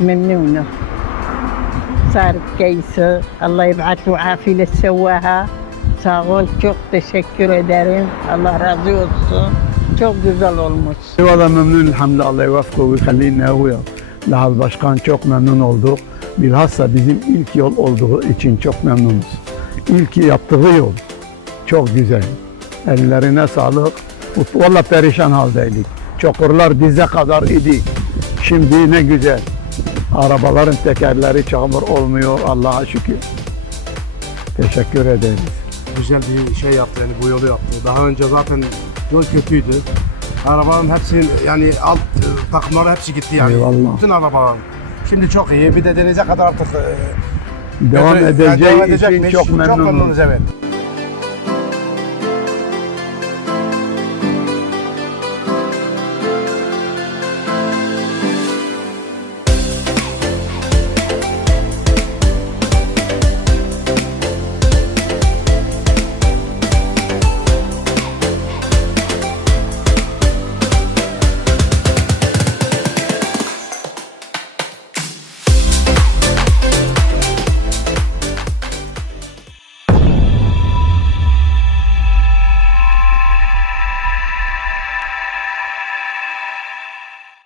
ممنونة. صارت كويسة. الله يبعث له عافية سواها. Sağ ol, çok teşekkür ederim. Allah razı olsun. Çok güzel olmuş. Valla memnun elhamdülillah. Allah yuvafık ve yخلينا هو. Lahal Başkan çok memnun olduk. Bilhassa bizim ilk yol olduğu için çok memnunuz. İlk yaptığı yol çok güzel. Ellerine sağlık. Valla perişan haldeydik. Çukurlar dize kadar idi. Şimdi ne güzel. Arabaların tekerleri çamur olmuyor Allah'a şükür. Teşekkür ederiz. Güzel bir şey yaptı, yani bu yolu yaptı. Daha önce zaten yol kötüydü. Arabanın hepsi, yani alt takımları hepsi gitti yani. Eyvallah. Bütün arabaların. Şimdi çok iyi. Bir de denize kadar artık Devam yani edeceği için edecekmiş. çok memnunum. Çok memnunuz, evet.